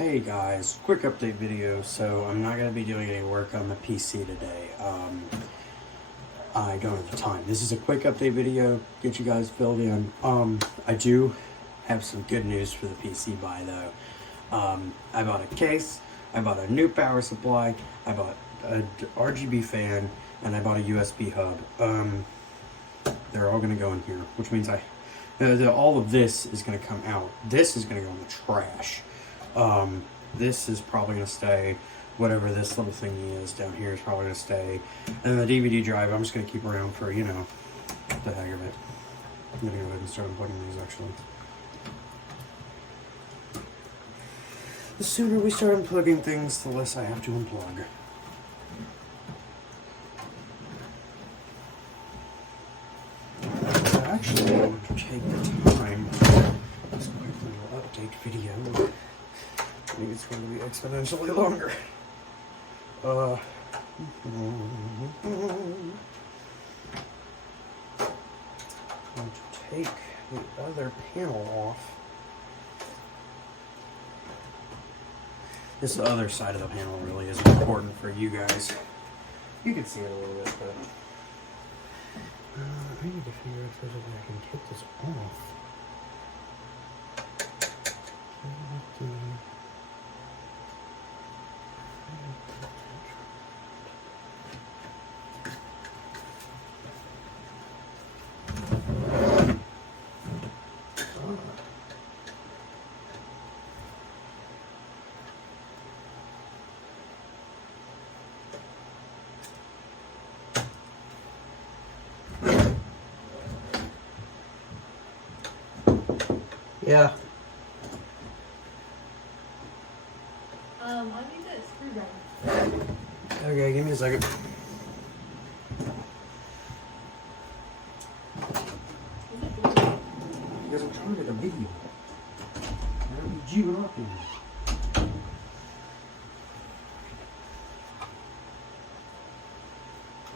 Hey guys, quick update video. So I'm not going to be doing any work on the PC today. I don't have the time. This is a quick update video, get you guys filled in. I do have some good news for the PC buy though. I bought a case, I bought a new power supply, I bought a RGB fan, and I bought a USB hub. They're all going to go in here, which means all of this is going to come out. This is going to go in the trash. This is probably going to stay. Whatever this little thingy is down here is probably going to stay. And the DVD drive, I'm just going to keep around for, the heck of it. I'm going to go ahead and start unplugging these, actually. The sooner we start unplugging things, the less I have to unplug. I actually want to take the time. This quick little update video. I think it's going to be exponentially longer. I'm going to take the other panel off. This other side of the panel really is important for you guys. You can see it a little bit, but I need to figure out if there's a way I can take this off. Yeah. I need a screwdriver. Okay, give me a second. Because I'm trying to get a video. I don't need you up in here.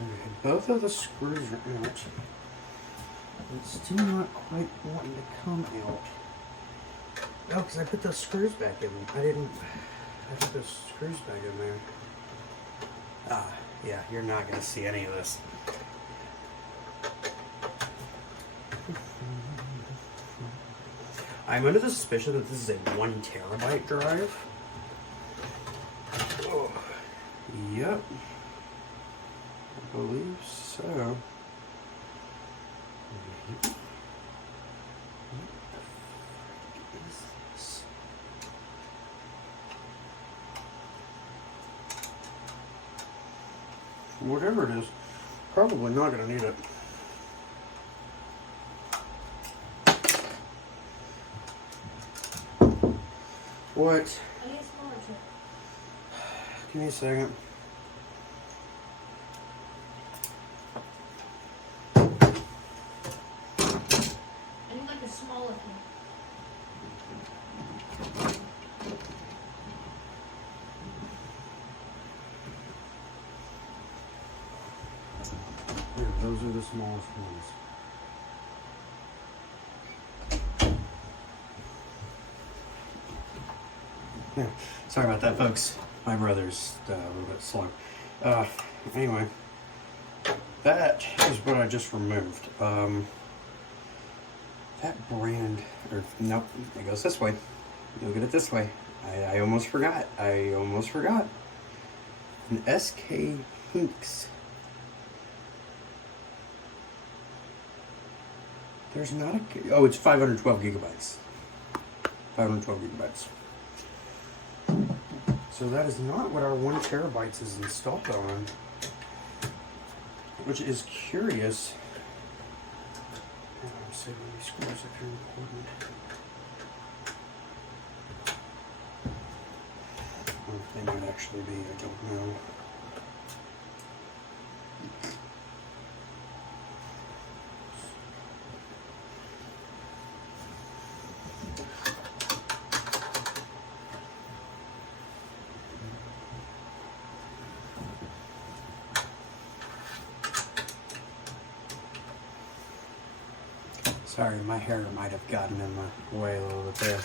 Okay, both of the screws are out. It's still not quite wanting to come out. Oh, because I put those screws back in. I put those screws back in there. Yeah, you're not going to see any of this. I'm under the suspicion that this is a 1 terabyte drive. Oh, yep. I believe so. Whatever it is, probably not going to need it. What? I need a smaller chip. Give me a second. I need like a smaller one. Here, those are the smallest ones. Yeah, sorry about that, folks. My brother's a little bit slow. Anyway, that is what I just removed. That brand, or nope, it goes this way. Look at it this way. I almost forgot. An SK Hinks. There's not a, oh, it's 512 gigabytes. 512 gigabytes. So that is not what our 1 terabytes is installed on, which is curious. I'm saving these screws if you're important. What they might actually be, I don't know. Sorry, my hair might have gotten in the way a little bit there.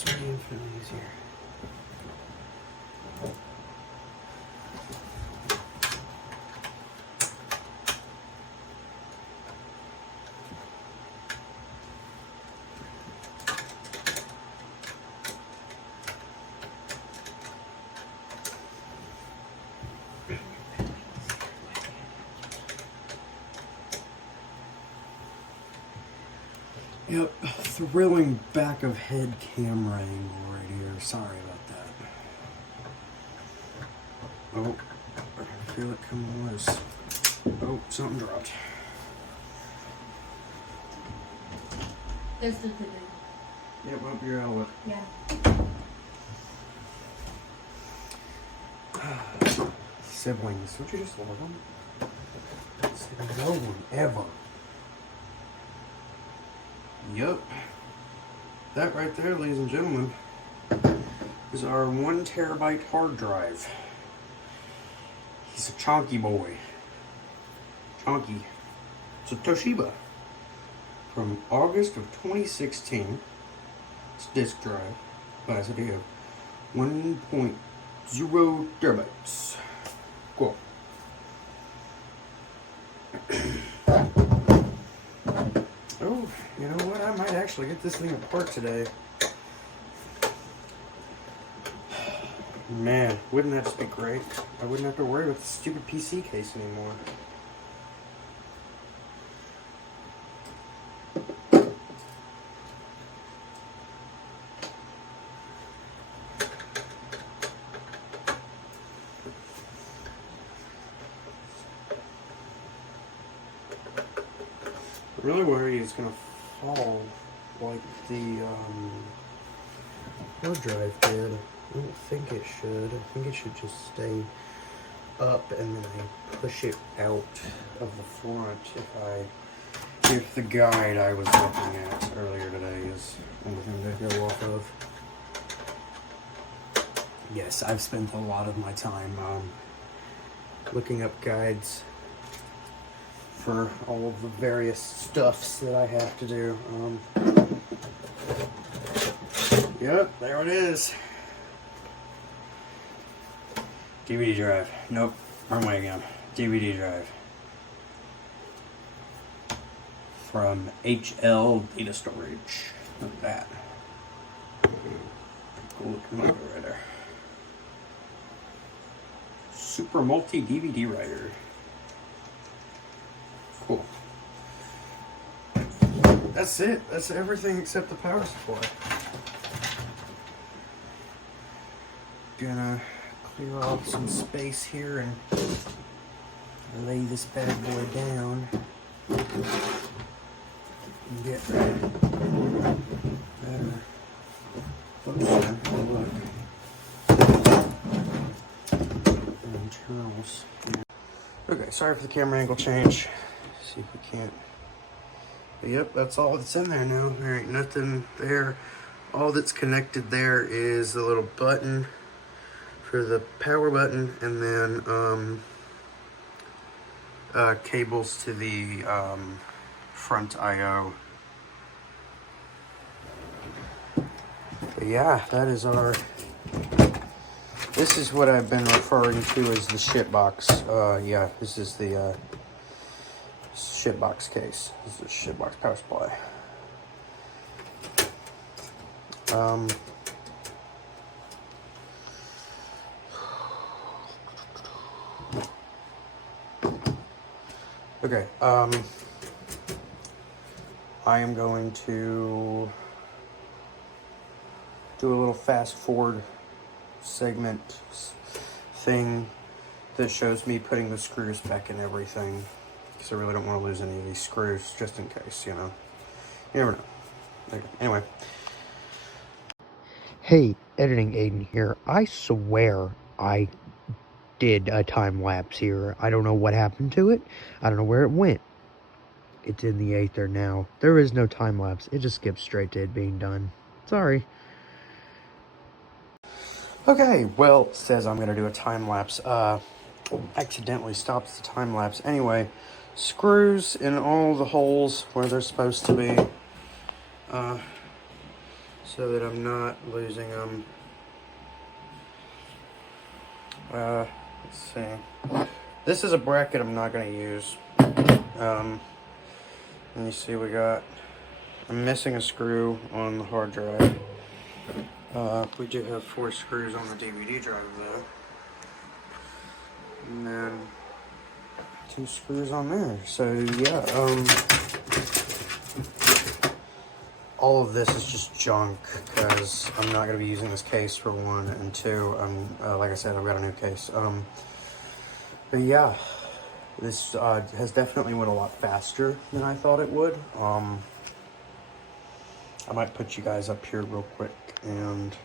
this would be infinitely easier. Yep, thrilling back of head camera angle right here. Sorry about that. Oh, I can feel it coming loose. Oh, something dropped. There's the thing. Yep, up your outlet. Yeah. Siblings, would you just love them? No one ever. Yup. That right there, ladies and gentlemen, is our 1 terabyte hard drive. He's a chonky boy. Chonky. It's a Toshiba. From August of 2016. It's a disk drive. Capacity of 1.0 terabytes. Cool. Oh, you know what? I might actually get this thing apart today. Man, wouldn't that just be great? I wouldn't have to worry about the stupid PC case anymore. I'm really worried it's gonna fall like the hard drive did. I don't think it should. I think it should just stay up and then I push it out of the front if the guide I was looking at earlier today is anything to go off of. Yes, I've spent a lot of my time looking up guides for all of the various stuffs that I have to do. Yep, there it is. DVD drive. Nope, wrong way again. DVD drive. From HL Data Storage. Look at that. Cool looking logo right there. Super multi DVD writer. Cool. That's it. That's everything except the power supply. Gonna clear off some space here and lay this bad boy down and get ready. Closer. Look. Internals. Okay, sorry for the camera angle change. See if we can't. But yep, that's all that's in there now. There ain't nothing there. All that's connected there is the little button for the power button, and then cables to the front I/O. But yeah, that is our. This is what I've been referring to as the shitbox. Yeah, this is the shitbox case. This is a shitbox power supply. Okay, I am going to do a little fast forward segment thing that shows me putting the screws back in everything, because I really don't want to lose any of these screws, just in case, you know. You never know. Okay. Anyway. Hey, Editing Aiden here. I swear I did a time lapse here. I don't know what happened to it. I don't know where it went. It's in the Aether now. There is no time lapse. It just skips straight to it being done. Sorry. Okay, well, it says I'm going to do a time lapse. Accidentally stops the time lapse. Anyway, screws in all the holes where they're supposed to be. so that I'm not losing them. Let's see. This is a bracket I'm not going to use. And you see I'm missing a screw on the hard drive. We do have 4 screws on the DVD drive though. And then 2 screws on there. So yeah, all of this is just junk because I'm not going to be using this case for 1, and 2, like I said, I've got a new case. But yeah, this has definitely went a lot faster than I thought it would. I might put you guys up here real quick and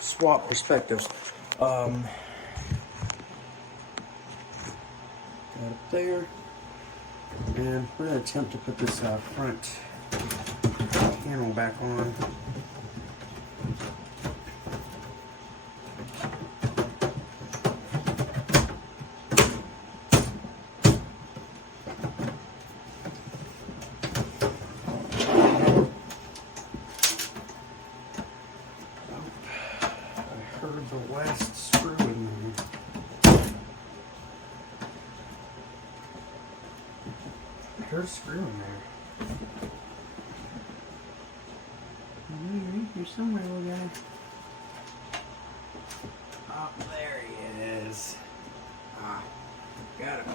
swap perspectives. Got up there, and we're going to attempt to put this front panel back on. I heard the last screw in there. Here's a screw in there. You're somewhere, little guy. Oh, there he is. Got it.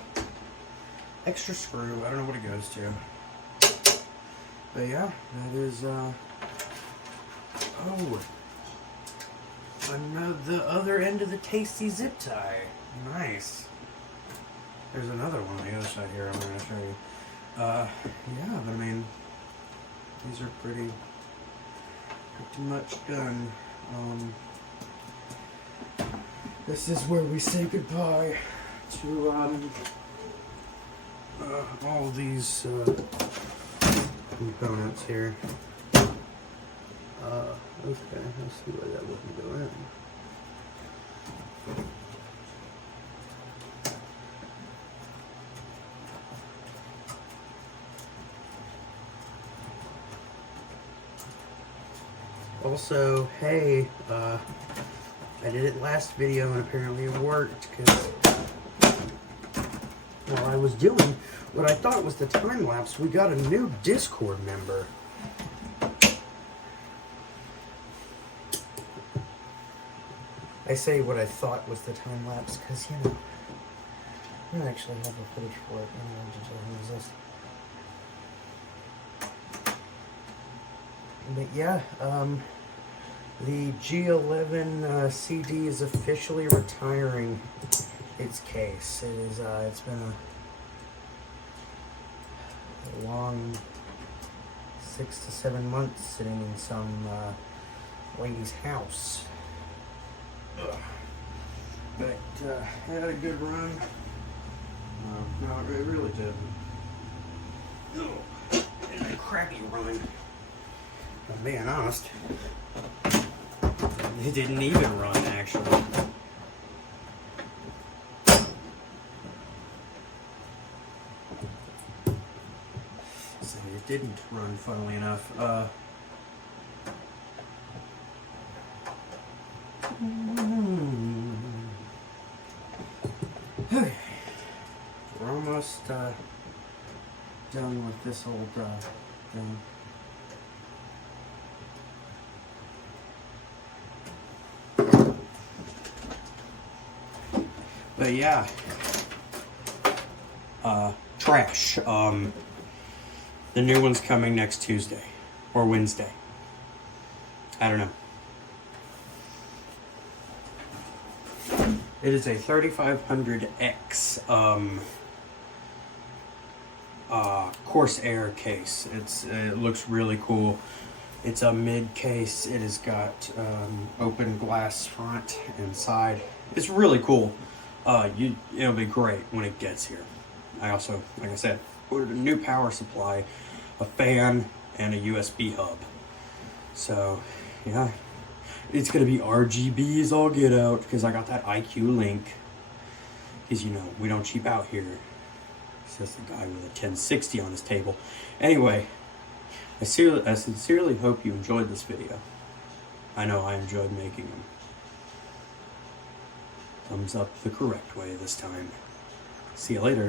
Extra screw. I don't know what it goes to. But yeah, that is, the other end of the tasty zip tie. Nice. There's another one on the other side here I'm going to show you. Yeah, but I mean, these are pretty much done. This is where we say goodbye to all these components here. Okay, let's see where that wouldn't go in. Also, hey, I did it last video and apparently it worked because while I was doing what I thought was the time lapse, we got a new Discord member. I say what I thought was the time lapse because, you know, I don't actually have a footage for it. I don't know, but yeah, the G11 CD is officially retiring its case. It's been a long 6 to 7 months sitting in some lady's house. But it had a good run. No, it really did. It had a crappy run. I'm being honest. It didn't even run, actually. So it didn't run, funnily enough. We're almost done with this old thing. But yeah, trash. The new one's coming next Tuesday or Wednesday. I don't know. It is a 3500X Corsair case. It looks really cool. It's a mid case. It has got open glass front and side. It's really cool. It'll be great when it gets here. I also, like I said, ordered a new power supply, a fan, and a USB hub. So, yeah, it's gonna be RGB as all get out because I got that IQ link. Because, you know, we don't cheap out here. Says the guy with a 1060 on his table. Anyway, I sincerely hope you enjoyed this video. I know I enjoyed making them. Thumbs up the correct way this time. See you later.